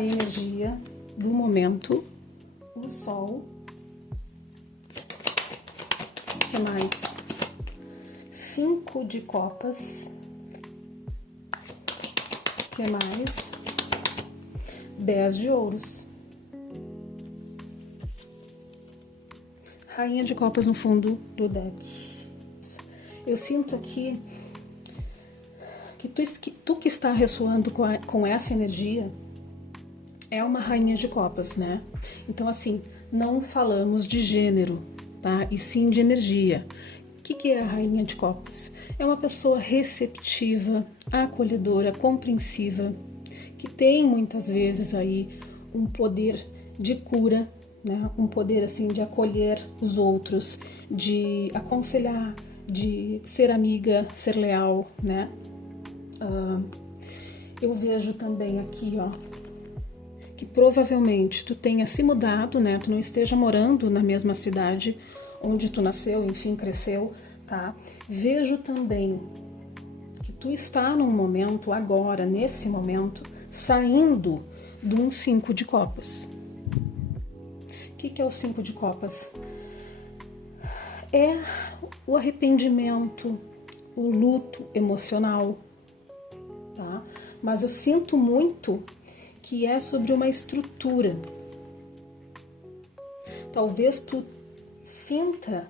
a energia do momento, o Sol. O que mais? 5 de copas. O que mais? 10 de ouros. Rainha de copas no fundo do deck. Eu sinto aqui que tu que está ressoando com essa energia é uma rainha de copas, né? Então, assim, não falamos de gênero, tá? E sim de energia. O que é a rainha de copas? É uma pessoa receptiva, acolhedora, compreensiva, que tem muitas vezes aí um poder de cura, né? Um poder assim de acolher os outros, de aconselhar, de ser amiga, ser leal, né? Eu vejo também aqui, ó, que provavelmente tu tenha se mudado, né? Tu não esteja morando na mesma cidade onde tu nasceu, enfim, cresceu, tá? Vejo também que tu está num momento agora, nesse momento, saindo de um 5 de copas. O que é o 5 de copas? É o arrependimento, o luto emocional, tá? Mas eu sinto muito que é sobre uma estrutura. Talvez tu sinta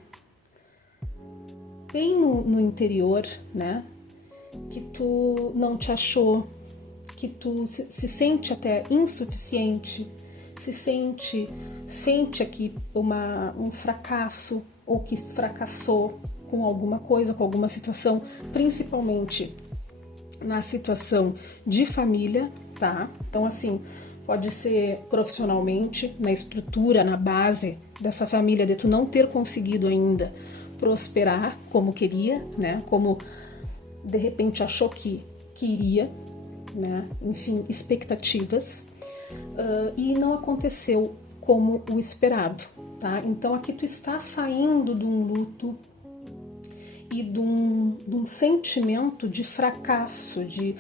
bem no interior, né? Que tu não te achou, que tu se sente até insuficiente, sente aqui um fracasso, ou que fracassou com alguma coisa, com alguma situação, principalmente na situação de família, tá? Então, assim, pode ser profissionalmente, na estrutura, na base dessa família, de tu não ter conseguido ainda prosperar como queria, né? Como de repente achou que iria, né? Enfim, expectativas, e não aconteceu como o esperado, tá? Então aqui tu está saindo de um luto e de um sentimento de fracasso, de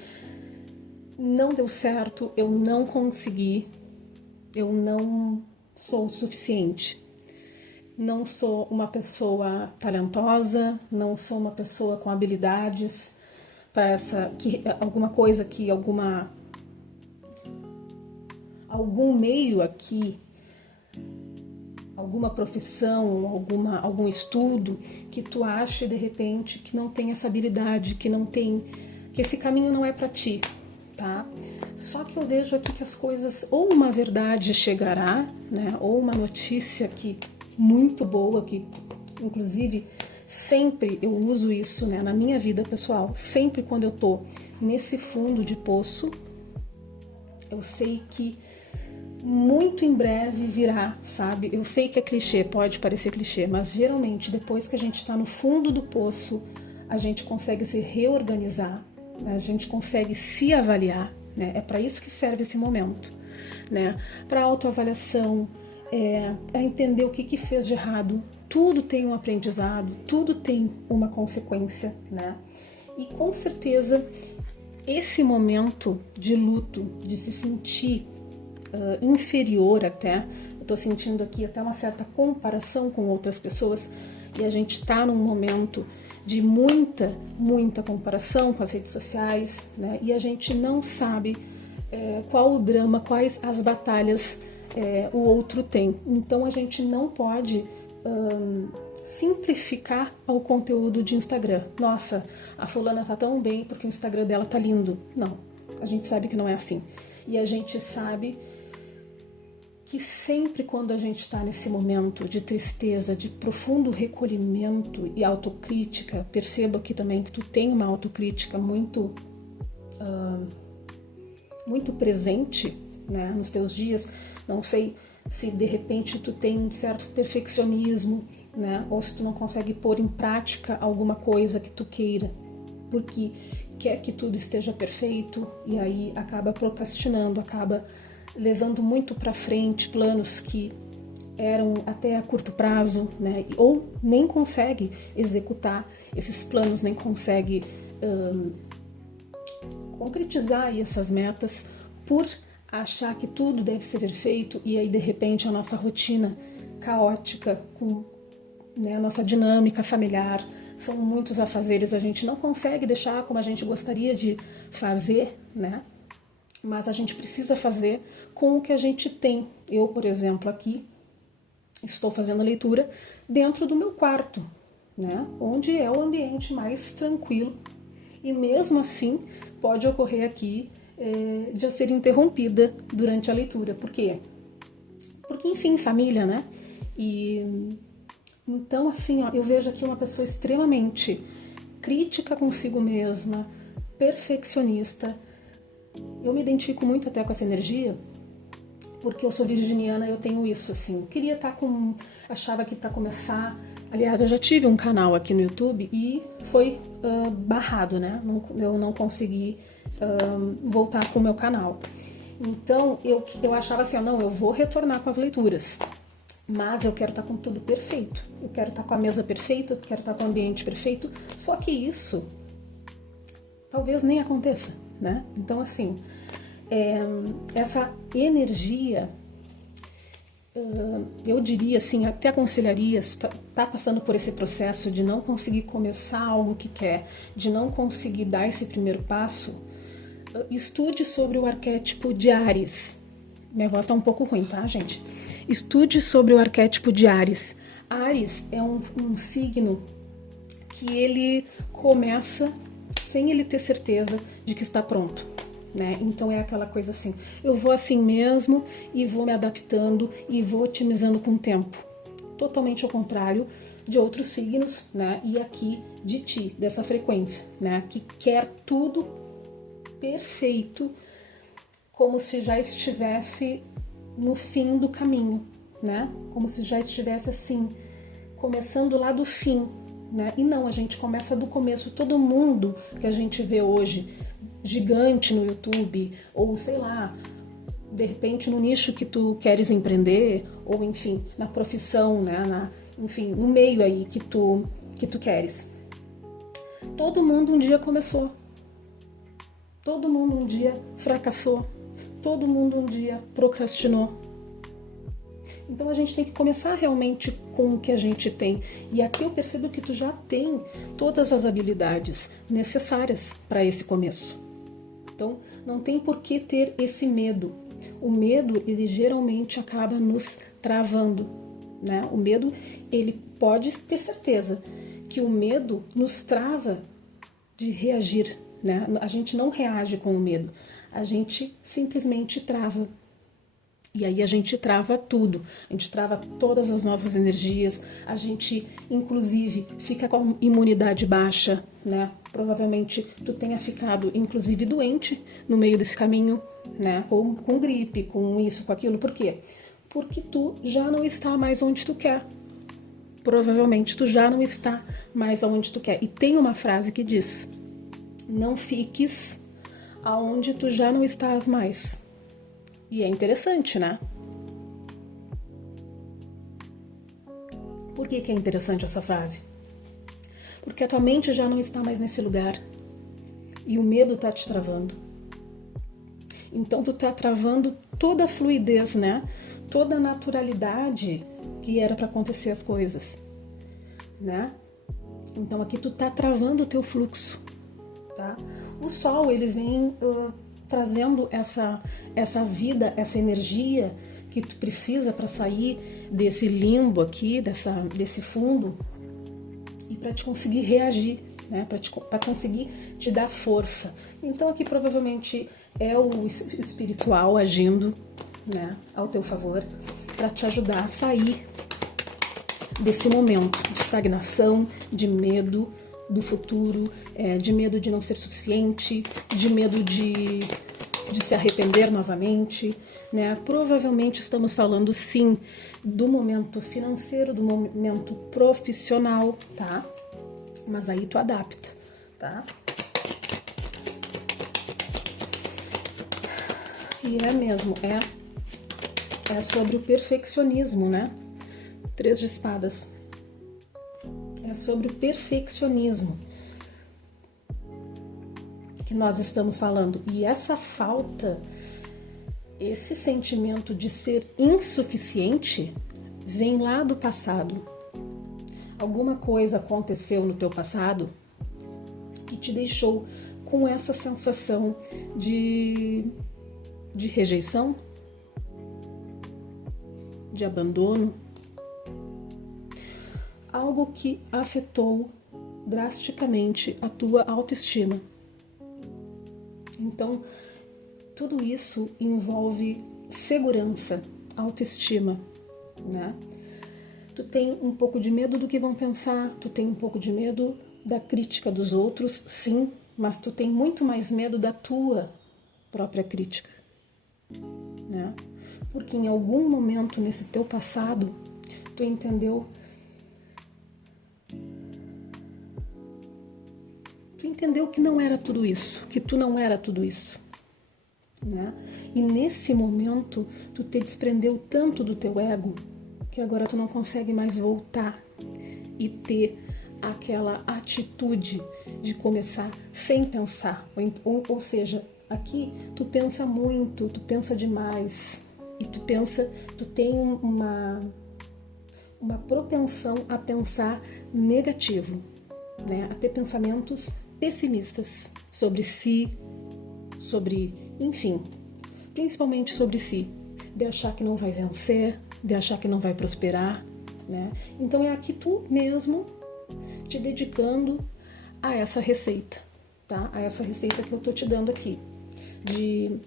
não deu certo, eu não consegui, eu não sou o suficiente. Não sou uma pessoa talentosa, não sou uma pessoa com habilidades para algum meio aqui, alguma profissão, algum estudo que tu ache de repente que não tem essa habilidade, que esse caminho não é para ti, tá? Só que eu vejo aqui que as coisas, ou uma verdade chegará, né? Ou uma notícia que muito boa, que inclusive sempre eu uso isso, né, na minha vida pessoal. Sempre quando eu tô nesse fundo de poço, eu sei que muito em breve virá, sabe? Eu sei que é clichê, pode parecer clichê, mas geralmente depois que a gente tá no fundo do poço, a gente consegue se reorganizar, né? A gente consegue se avaliar, né? É para isso que serve esse momento, né? Para autoavaliação, para entender o que fez de errado. Tudo tem um aprendizado, tudo tem uma consequência, né? E com certeza esse momento de luto, de se sentir inferior até, eu tô sentindo aqui até uma certa comparação com outras pessoas, e a gente tá num momento de muita comparação com as redes sociais, né? E a gente não sabe qual o drama, quais as batalhas o outro tem. Então a gente não pode simplificar o conteúdo de Instagram. Nossa, a fulana tá tão bem porque o Instagram dela tá lindo. Não, a gente sabe que não é assim. E a gente sabe que sempre quando a gente está nesse momento de tristeza, de profundo recolhimento e autocrítica, perceba aqui também que tu tem uma autocrítica muito presente, né, nos teus dias. Não sei se de repente tu tem um certo perfeccionismo, né, ou se tu não consegue pôr em prática alguma coisa que tu queira, porque quer que tudo esteja perfeito e aí acaba procrastinando, acaba levando muito para frente planos que eram até a curto prazo, né, ou nem consegue executar esses planos, nem consegue concretizar aí essas metas por achar que tudo deve ser perfeito e aí de repente a nossa rotina caótica, com, né, a nossa dinâmica familiar, são muitos afazeres, a gente não consegue deixar como a gente gostaria de fazer, né? Mas a gente precisa fazer com o que a gente tem. Eu, por exemplo, aqui estou fazendo a leitura dentro do meu quarto, né? Onde é o ambiente mais tranquilo. E mesmo assim pode ocorrer aqui de eu ser interrompida durante a leitura. Por quê? Porque, enfim, família, né? E então, assim, ó, eu vejo aqui uma pessoa extremamente crítica consigo mesma, perfeccionista. Eu me identifico muito até com essa energia, porque eu sou virginiana e eu tenho isso, assim. Queria estar com... Achava que para começar... Aliás, eu já tive um canal aqui no YouTube e foi barrado, né? Eu não consegui voltar com o meu canal. Então, eu achava assim, ó, não, eu vou retornar com as leituras. Mas eu quero estar com tudo perfeito. Eu quero estar com a mesa perfeita, eu quero estar com o ambiente perfeito. Só que isso talvez nem aconteça, né? Então, assim, essa energia, eu diria assim, até aconselharia, se tá passando por esse processo de não conseguir começar algo que quer, de não conseguir dar esse primeiro passo, estude sobre o arquétipo de Áries. Minha voz tá um pouco ruim, tá, gente? Estude sobre o arquétipo de Áries. Áries é um signo que ele começa sem ele ter certeza de que está pronto, né? Então é aquela coisa assim, eu vou assim mesmo e vou me adaptando e vou otimizando com o tempo. Totalmente ao contrário de outros signos, né? E aqui de ti, dessa frequência, né? Que quer tudo perfeito, como se já estivesse no fim do caminho, né? Como se já estivesse assim, começando lá do fim, né? E não, a gente começa do começo. Todo mundo que a gente vê hoje, gigante no YouTube, ou sei lá, de repente no nicho que tu queres empreender, ou enfim, na profissão, né? Enfim, no meio aí que tu queres. Todo mundo um dia começou. Todo mundo um dia fracassou. Todo mundo um dia procrastinou. Então a gente tem que começar realmente com o que a gente tem. E aqui eu percebo que tu já tem todas as habilidades necessárias para esse começo. Então não tem por que ter esse medo. O medo, ele geralmente acaba nos travando, né? O medo, ele pode ter certeza que o medo nos trava de reagir, né? A gente não reage com o medo. A gente simplesmente trava. E aí a gente trava tudo, a gente trava todas as nossas energias, a gente inclusive fica com a imunidade baixa, né? Provavelmente tu tenha ficado inclusive doente no meio desse caminho, né? Com gripe, com isso, com aquilo. Por quê? Porque tu já não está mais onde tu quer. Provavelmente tu já não está mais onde tu quer. E tem uma frase que diz: não fiques aonde tu já não estás mais. E é interessante, né? Por que é interessante essa frase? Porque a tua mente já não está mais nesse lugar e o medo tá te travando. Então tu tá travando toda a fluidez, né? Toda a naturalidade que era para acontecer as coisas, né? Então aqui tu tá travando o teu fluxo, tá? O Sol, ele vem trazendo essa vida, essa energia que tu precisa para sair desse limbo aqui, desse fundo, e para te conseguir reagir, né? Para conseguir te dar força. Então aqui provavelmente é o espiritual agindo, né, ao teu favor, para te ajudar a sair desse momento de estagnação, de medo do futuro, de medo de não ser suficiente, de medo de se arrepender novamente, né? Provavelmente estamos falando sim do momento financeiro, do momento profissional, tá? Mas aí tu adapta, tá? E é mesmo, é sobre o perfeccionismo, né? 3 de espadas. É sobre o perfeccionismo que nós estamos falando. E essa falta esse sentimento de ser insuficiente vem lá do passado. Alguma coisa aconteceu no teu passado que te deixou com essa sensação de rejeição, de abandono, algo que afetou drasticamente a tua autoestima. Então, tudo isso envolve segurança, autoestima, né? Tu tem um pouco de medo do que vão pensar, tu tem um pouco de medo da crítica dos outros, sim, mas tu tem muito mais medo da tua própria crítica, né? Porque em algum momento nesse teu passado, tu entendeu que não era tudo isso, que tu não era tudo isso, né? E nesse momento, tu te desprendeu tanto do teu ego, que agora tu não consegue mais voltar e ter aquela atitude de começar sem pensar. Ou seja, aqui tu pensa muito, tu pensa demais e tu tem uma propensão a pensar negativo, né? A ter pensamentos pessimistas sobre si, enfim, principalmente sobre si, de achar que não vai vencer, de achar que não vai prosperar, né? Então é aqui tu mesmo te dedicando a essa receita, tá? A essa receita que eu tô te dando aqui, de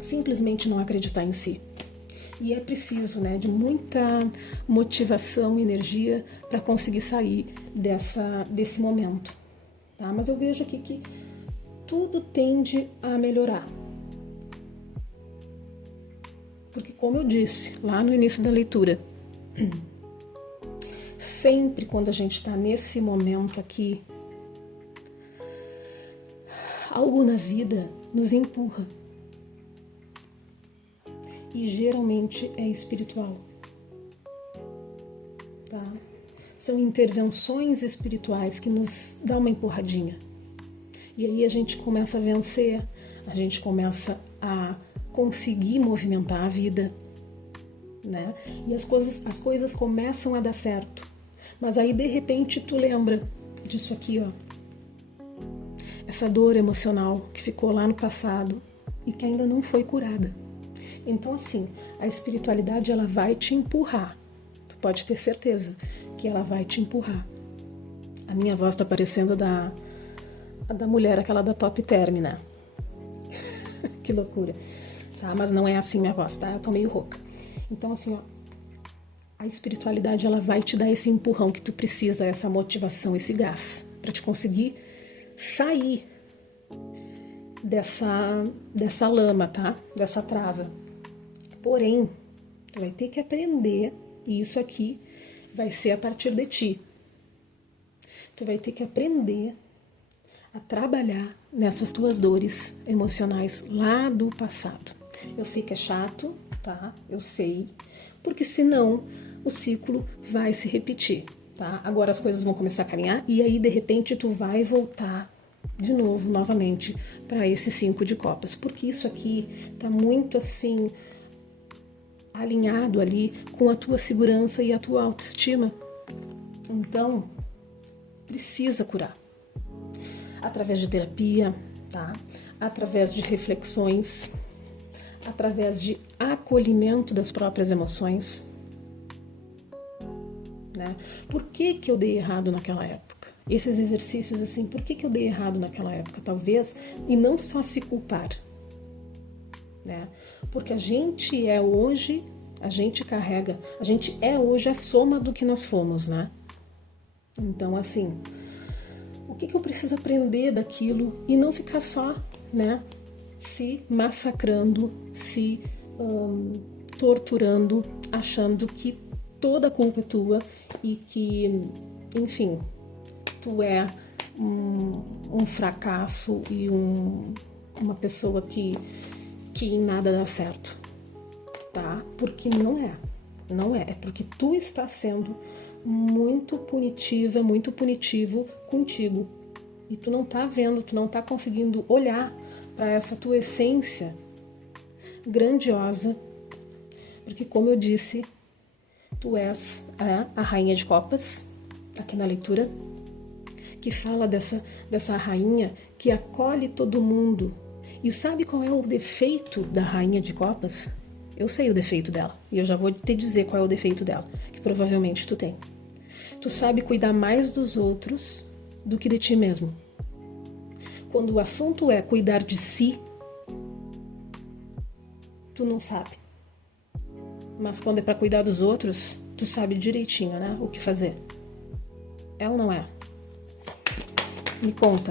simplesmente não acreditar em si. E é preciso, né, de muita motivação e energia para conseguir sair desse momento, tá? Mas eu vejo aqui que tudo tende a melhorar. Porque, como eu disse lá no início da leitura, sempre quando a gente está nesse momento aqui, algo na vida nos empurra. E geralmente é espiritual, tá? São intervenções espirituais que nos dão uma empurradinha. E aí a gente começa a vencer, a gente começa a conseguir movimentar a vida, né? E as coisas começam a dar certo. Mas aí de repente tu lembra disso aqui, ó. Essa dor emocional que ficou lá no passado e que ainda não foi curada. Então, assim, a espiritualidade, ela vai te empurrar. Tu pode ter certeza que ela vai te empurrar. A minha voz tá parecendo a da mulher, aquela da Top Term, né? Que loucura. Tá? Mas não é assim minha voz, tá? Eu tô meio rouca. Então, assim, ó, a espiritualidade, ela vai te dar esse empurrão que tu precisa, essa motivação, esse gás, pra te conseguir sair dessa lama, tá? Dessa trava. Porém, tu vai ter que aprender, e isso aqui vai ser a partir de ti. Tu vai ter que aprender a trabalhar nessas tuas dores emocionais lá do passado. Eu sei que é chato, tá? Eu sei, porque senão o ciclo vai se repetir, tá? Agora as coisas vão começar a caminhar e aí de repente tu vai voltar de novo, novamente, para esse 5 de copas, porque isso aqui tá muito assim alinhado ali com a tua segurança e a tua autoestima. Então, precisa curar. Através de terapia, tá? Através de reflexões, através de acolhimento das próprias emoções, né? Por que eu dei errado naquela época? Esses exercícios assim, por que eu dei errado naquela época? Talvez, e não só se culpar, né? Porque a gente é hoje, a gente é hoje a soma do que nós fomos, né? Então, assim, o que eu preciso aprender daquilo e não ficar só, né, se massacrando, se torturando, achando que toda a culpa é tua e que, enfim, tu é um fracasso e uma pessoa que em nada dá certo, tá? Porque não é porque tu está sendo muito punitiva, muito punitivo contigo e tu não tá vendo, tu não tá conseguindo olhar para essa tua essência grandiosa, porque, como eu disse, tu és a rainha de copas, aqui na leitura, que fala dessa rainha que acolhe todo mundo. E sabe qual é o defeito da rainha de copas? Eu sei o defeito dela, e eu já vou te dizer qual é o defeito dela, que provavelmente tu tem. Tu sabe cuidar mais dos outros do que de ti mesmo. Quando o assunto é cuidar de si, tu não sabe. Mas quando é para cuidar dos outros, tu sabe direitinho, né? O que fazer. É ou não é? Me conta.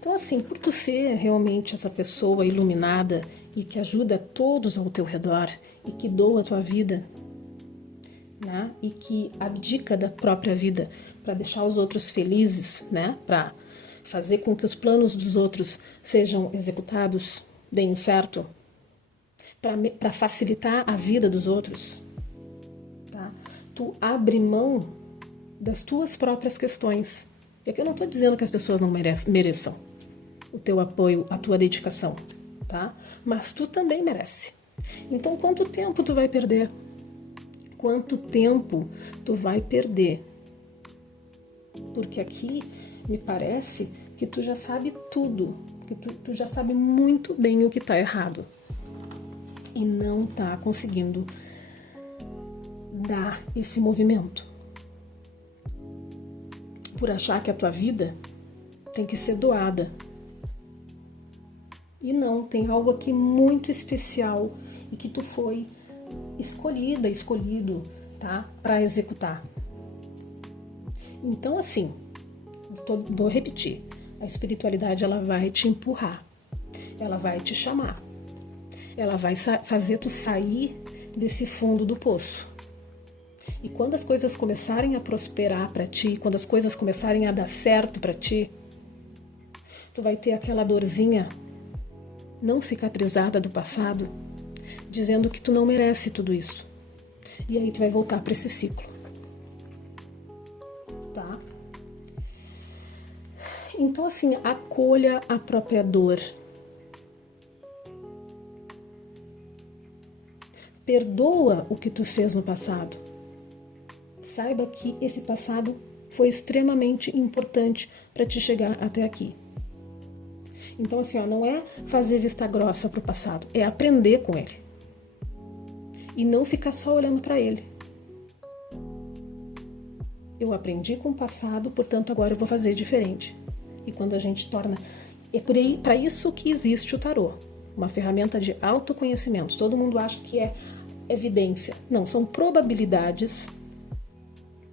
Então, assim, por tu ser realmente essa pessoa iluminada e que ajuda todos ao teu redor e que doa a tua vida, né? E que abdica da própria vida para deixar os outros felizes, né? Para fazer com que os planos dos outros sejam executados, deem certo, para facilitar a vida dos outros, tá? Tu abre mão das tuas próprias questões. E aqui eu não estou dizendo que as pessoas não mereçam o teu apoio, a tua dedicação, tá? Mas tu também merece. Então, quanto tempo tu vai perder? Quanto tempo tu vai perder? Porque aqui me parece que tu já sabe tudo, que tu já sabe muito bem o que está errado e não está conseguindo dar esse movimento. Por achar que a tua vida tem que ser doada. E não, tem algo aqui muito especial e que tu foi escolhido, tá? Para executar. Então, assim, vou repetir. A espiritualidade, ela vai te empurrar. Ela vai te chamar. Ela vai fazer tu sair desse fundo do poço. E quando as coisas começarem a prosperar para ti, quando as coisas começarem a dar certo para ti, tu vai ter aquela dorzinha não cicatrizada do passado, dizendo que tu não merece tudo isso. E aí tu vai voltar para esse ciclo. Tá? Então, assim, acolha a própria dor. Perdoa o que tu fez no passado. Saiba que esse passado foi extremamente importante para te chegar até aqui. Então, assim, não é fazer vista grossa pro passado, é aprender com ele. E não ficar só olhando para ele. Eu aprendi com o passado, portanto, agora eu vou fazer diferente. E quando a gente torna... É para isso que existe o tarô. Uma ferramenta de autoconhecimento. Todo mundo acha que é evidência. Não, são probabilidades.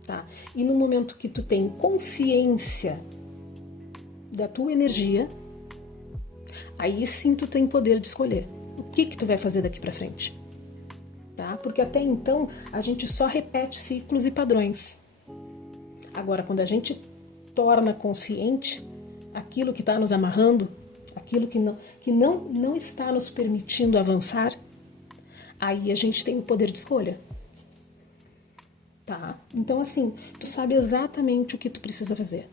Tá? E no momento que tu tem consciência da tua energia, aí sim tu tem poder de escolher o que tu vai fazer daqui para frente. Tá? Porque até então a gente só repete ciclos e padrões. Agora, quando a gente torna consciente aquilo que está nos amarrando, aquilo que não está nos permitindo avançar, aí a gente tem o poder de escolha. Tá? Então, assim, tu sabe exatamente o que tu precisa fazer.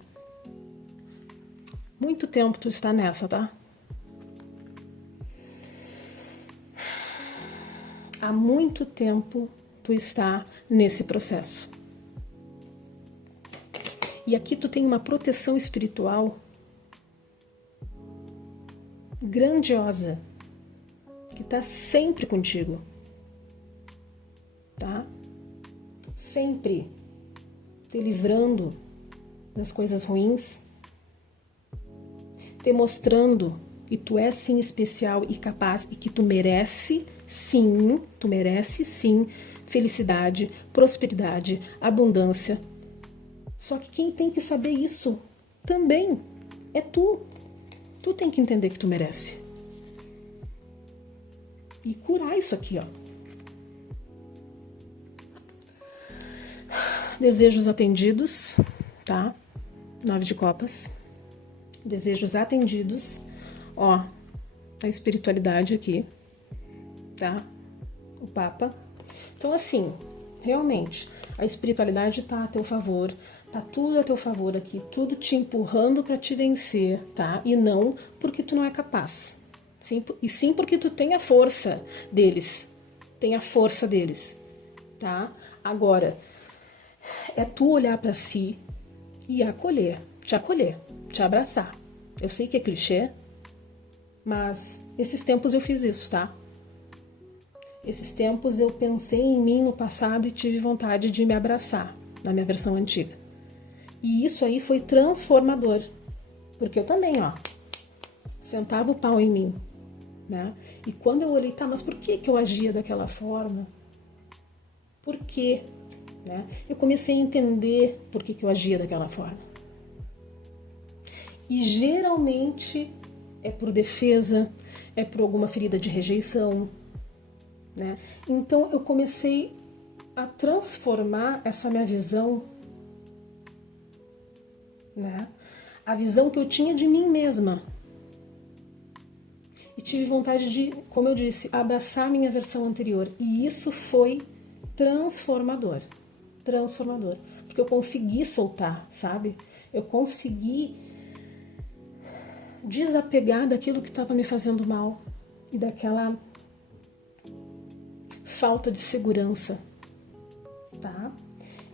Muito tempo tu está nessa, tá? Há muito tempo tu está nesse processo. E aqui tu tem uma proteção espiritual grandiosa, que está sempre contigo. Tá? Sempre te livrando das coisas ruins, te mostrando que tu és sim especial e capaz e que tu merece sim felicidade, prosperidade, abundância. Só que quem tem que saber isso também é tu. Tu tem que entender que tu merece. E curar isso aqui, ó. Desejos atendidos, tá? 9 de copas. Desejos atendidos. Ó, a espiritualidade aqui, tá? O Papa. Então, assim, realmente, a espiritualidade tá a teu favor, tá tudo a teu favor aqui, tudo te empurrando para te vencer, tá? E não porque tu não é capaz, sim porque tu tem a força deles, tá? Agora, é tu olhar para si e acolher, te abraçar. Eu sei que é clichê, mas esses tempos eu fiz isso, tá? Esses tempos eu pensei em mim no passado e tive vontade de me abraçar, na minha versão antiga. E isso aí foi transformador, porque eu também, ó, sentava o pau em mim, né? E quando eu olhei, tá, mas por que eu agia daquela forma? Por quê? Né? Eu comecei a entender por que eu agia daquela forma. E geralmente é por defesa, é por alguma ferida de rejeição, né? Então eu comecei a transformar essa minha visão, né? A visão que eu tinha de mim mesma. E tive vontade de, como eu disse, abraçar minha versão anterior. E isso foi transformador. Porque eu consegui soltar, sabe? Eu consegui desapegar daquilo que estava me fazendo mal e daquela falta de segurança, tá?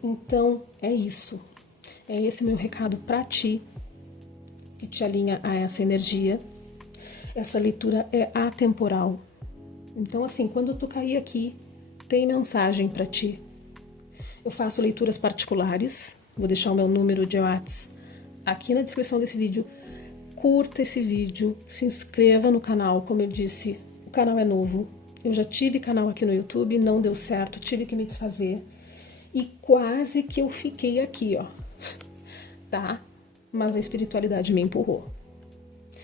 Então é isso. É esse meu recado para ti, que te alinha a essa energia. Essa leitura é atemporal. Então, assim, quando tu cair aqui, tem mensagem para ti. Eu faço leituras particulares. Vou deixar o meu número de WhatsApp aqui na descrição desse vídeo. Curta esse vídeo, se inscreva no canal. Como eu disse, o canal é novo. Eu já tive canal aqui no YouTube, não deu certo, tive que me desfazer. E quase que eu fiquei aqui, ó. Tá? Mas a espiritualidade me empurrou.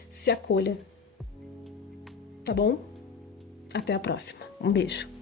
Se acolha. Tá bom? Até a próxima. Um beijo.